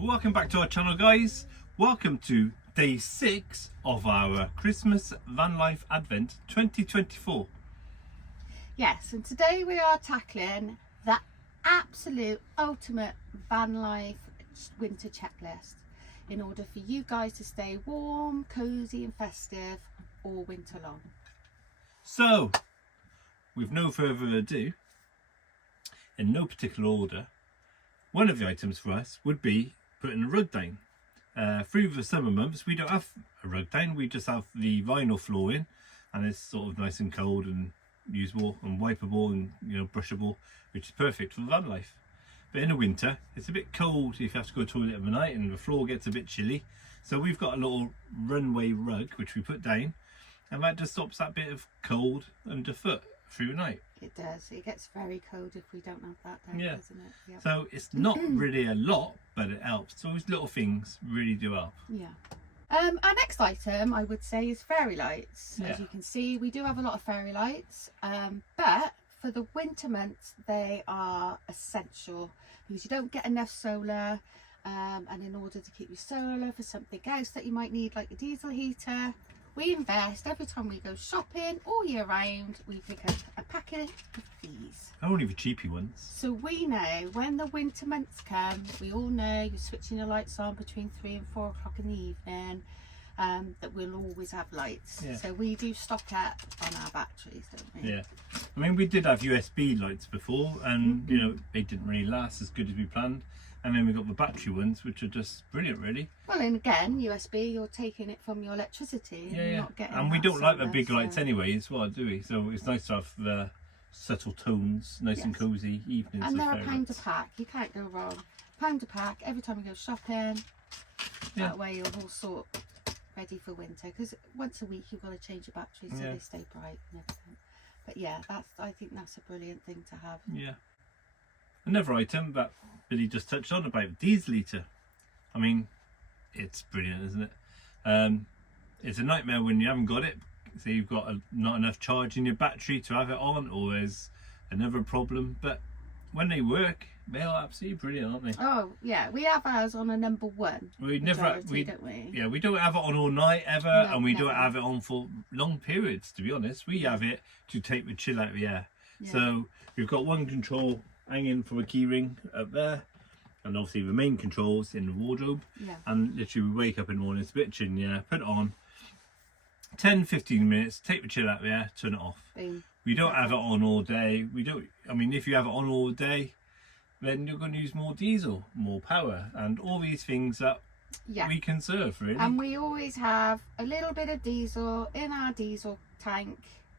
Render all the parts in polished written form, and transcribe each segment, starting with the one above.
Welcome back to our channel, guys. Welcome to day 6 of our Christmas Vanlife Advent 2024. Yes, and today we are tackling the absolute ultimate van life winter checklist in order for you guys to stay warm, cozy and festive all winter long. So, with no further ado, in no particular order, one of the items for us would be putting a rug down. Through the summer months we don't have a rug down, we just have the vinyl flooring, and it's sort of nice and cold and usable and wipeable and brushable, which is perfect for van life. But in the winter it's a bit cold if you have to go to the toilet of the night and the floor gets a bit chilly, so we've got a little runway rug which we put down, and that just stops that bit of cold underfoot through the night. It does. It gets very cold if we don't have that down, Yeah. doesn't it? Yep. So it's not really a lot, but it helps. So those little things really do help. Yeah. Our next item I would say is fairy lights. Yeah. As you can see, we do have a lot of fairy lights, but for the winter months they are essential because you don't get enough solar, and in order to keep your solar for something else that you might need, like a diesel heater, we invest every time we go shopping all year round. We pick up a packet of these. Only the cheapy ones. So we know when the winter months come, we all know you're switching your lights on between 3 and 4 o'clock in the evening, that we'll always have lights. Yeah. So we do stock up on our batteries, don't we? Yeah. I mean, we did have USB lights before, and they didn't really last as good as we planned. And then we got the battery ones, which are just brilliant, really. Well, and again, USB, you're taking it from your electricity. Yeah, and yeah. Not getting And we that don't like the solar, big lights so- anyway, as well, do we? So it's nice to have the subtle tones, nice and Yes. cosy evenings. And of they're a fairy pound a lights. pack. You can't go wrong. Pound a pack every time we go shopping. Yeah. That way you're all sort ready for winter. Because once a week you've got to change your batteries so Yeah. they stay bright and everything. But yeah, I think that's a brilliant thing to have. Yeah. Another item that Billy just touched on about diesel heater. I mean, it's brilliant, isn't it? It's a nightmare when you haven't got it. So you've got not enough charge in your battery to have it on, or there's another problem. But when they work, they are absolutely brilliant, aren't they? Oh yeah, we have ours on a number 1. We never, majority, don't we? yeah, we don't have it on all night ever, No, and we never. don't have it on for long periods. To be honest, we have it to take the chill out of the air. Yeah. So we've got one control hanging from a key ring up there, and obviously the main controls in the wardrobe. Yeah. And literally we wake up in the morning, it's a bit chilly, put it on, 10-15 minutes, take the chill out of the air, turn it off. Boom. We don't have it on all day. I mean, if you have it on all day, then you're going to use more diesel, more power, and all these things that Yeah. we conserve, really. And we always have a little bit of diesel in our diesel tank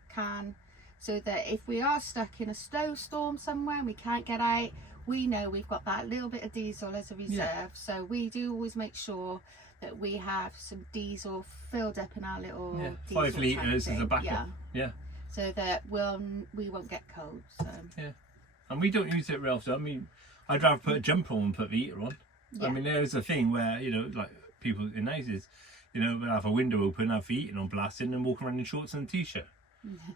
can, so that if we are stuck in a snowstorm somewhere and we can't get out, we know we've got that little bit of diesel as a reserve. Yeah. So we do always make sure that we have some diesel filled up in our little diesel 5 litres tank as a thing. backup. Yeah. So that we won't get cold. So Yeah. And we don't use it real often. I mean, I'd rather put a jumper on and put the heater on. yeah. I mean, there's a thing where, like people in houses, they'll have a window open, have the heating on blasting, and walk around in shorts and a t-shirt.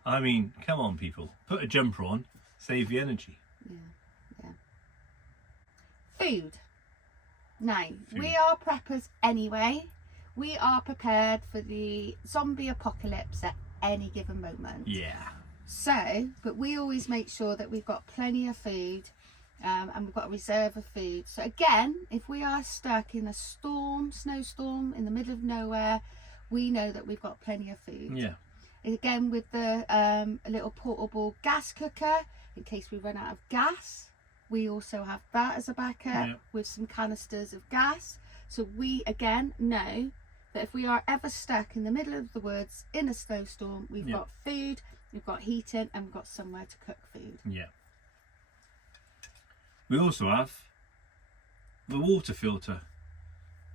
I mean, come on, people. Put a jumper on, save the energy. Yeah. Food. Now, we are preppers anyway. We are prepared for the zombie apocalypse at any given moment. Yeah. So, but we always make sure that we've got plenty of food, and we've got a reserve of food. So again, if we are stuck in a snowstorm in the middle of nowhere, we know that we've got plenty of food. Yeah. Again, with the a little portable gas cooker in case we run out of gas. We also have that as a backup with some canisters of gas. So we again know that if we are ever stuck in the middle of the woods in a snowstorm, we've got food, we've got heating, and we've got somewhere to cook food. Yeah. We also have the water filter.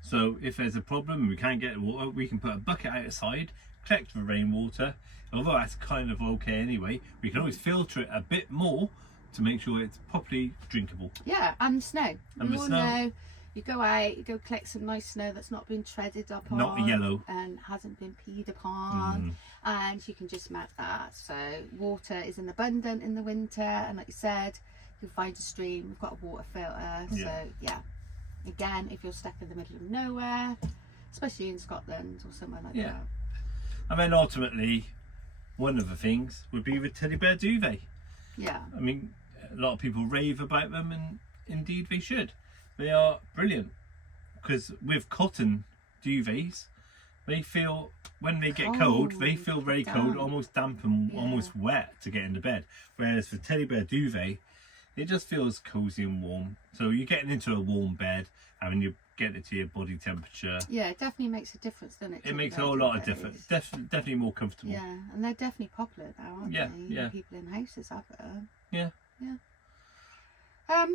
So if there's a problem and we can't get water, we can put a bucket outside, collect the rainwater. Although that's kind of okay anyway, we can always filter it a bit more to make sure it's properly drinkable. Yeah, and snow. And we the all snow. know you go out, you go collect some nice snow that's not been treaded up on, Not yellow. and hasn't been peed upon, and you can just melt that. So water is abundant in the winter, and like you said, you'll find a stream. We've got a water filter, so yeah. Again, if you're stuck in the middle of nowhere, especially in Scotland or somewhere like Yeah. that. And then ultimately, one of the things would be the teddy bear duvet. Yeah. I mean, a lot of people rave about them, and indeed they should. They are brilliant, because with cotton duvets, they feel, when they get cold, they feel very cold, almost damp and almost wet to get into bed. Whereas for teddy bear duvet, it just feels cozy and warm. So you're getting into a warm bed, and you're getting it to your body temperature. Yeah, it definitely makes a difference, doesn't it? It makes a whole lot of difference. Definitely more comfortable. Yeah, and they're definitely popular now, aren't they? Yeah. People in houses have them. Yeah. Yeah.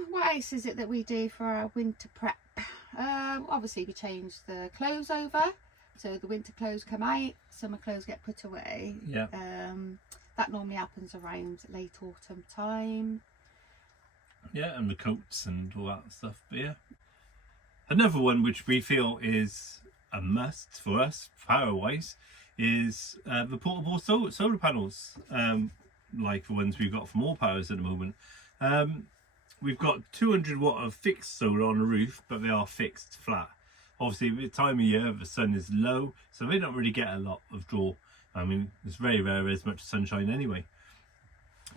What else is it that we do for our winter prep? Obviously we change the clothes over, so the winter clothes come out, summer clothes get put away. Yeah. That normally happens around late autumn time. Yeah, and the coats and all that stuff. But yeah, another one which we feel is a must for us, power-wise, is the portable solar panels, like the ones we've got from All Powers at the moment. We've got 200 watt of fixed solar on the roof, but they are fixed flat. Obviously, the time of year the sun is low, so they don't really get a lot of draw. I mean, it's very rare there's much sunshine anyway.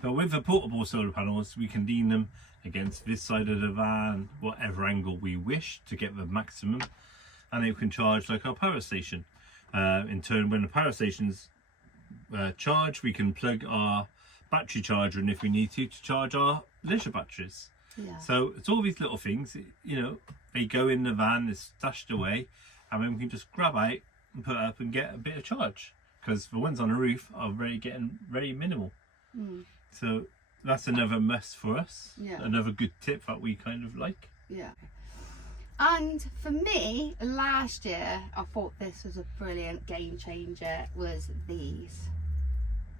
But with the portable solar panels, we can lean them against this side of the van, whatever angle we wish to get the maximum, and it can charge like our power station. In turn, when the power station's charged, we can plug our battery charger in if we need to charge our leisure batteries. Yeah. So it's all these little things, you know, they go in the van, it's stashed away, and then we can just grab out and put it up and get a bit of charge, because the ones on the roof are getting very minimal. So that's another must for us. Yeah. Another good tip that we kind of like. Yeah. And for me, last year, I thought this was a brilliant game changer, was these.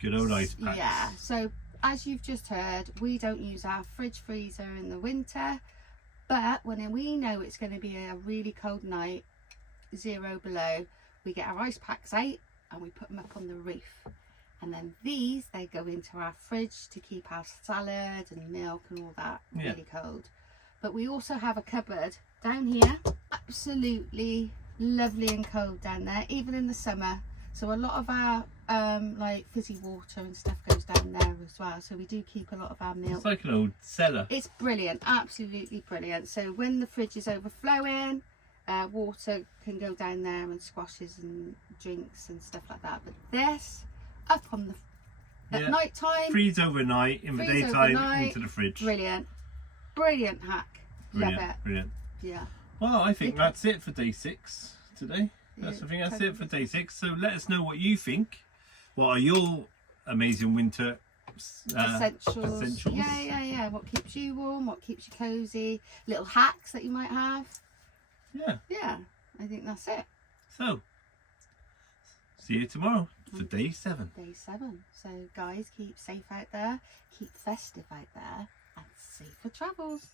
Good old ice packs. Yeah, so as you've just heard, we don't use our fridge freezer in the winter, but when we know it's going to be a really cold night, 0 below, we get our ice packs out and we put them up on the roof. And then these, they go into our fridge to keep our salad and milk and all that really cold. But we also have a cupboard down here, absolutely lovely and cold down there, even in the summer. So a lot of our like fizzy water and stuff goes down there as well. So we do keep a lot of our milk. It's like an old cellar. It's brilliant, absolutely brilliant. So when the fridge is overflowing, water can go down there and squashes and drinks and stuff like that. But this, up on the at night time, freeze overnight, in the daytime into the fridge. Brilliant hack. Love it. Brilliant. Yeah. Well, I think that's it for day 6 today. I think that's it for day 6. So let us know what you think. What are your amazing winter essentials? Yeah. What keeps you warm? What keeps you cozy? Little hacks that you might have. Yeah. I think that's it. So see you tomorrow for day 7. Day 7. So guys, keep safe out there. Keep festive out there. And safer travels.